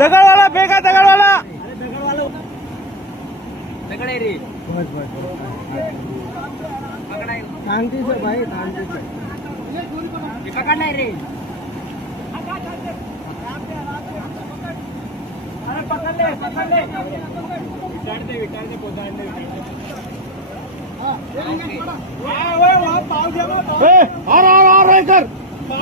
दगडवाला फेका दगडवाला। पकडणार रे अरे पकड़ ले पकड़ ले विचारते विचारते पहुँचाने पकडले पकडले ए, आर आर आर आर कर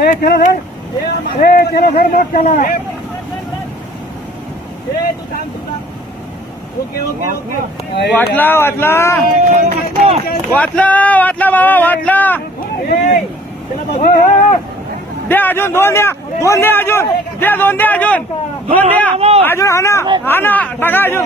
ए त्याला धर ए तू तू थांब ओके ओके ओके वाटला वाटला वाटला वाटला बाबा वाटला हो, हो. द्या अजून दोन द्या दोन द्या अजून द्या दोन द्या अजून दोन द्या अजून टाका अजून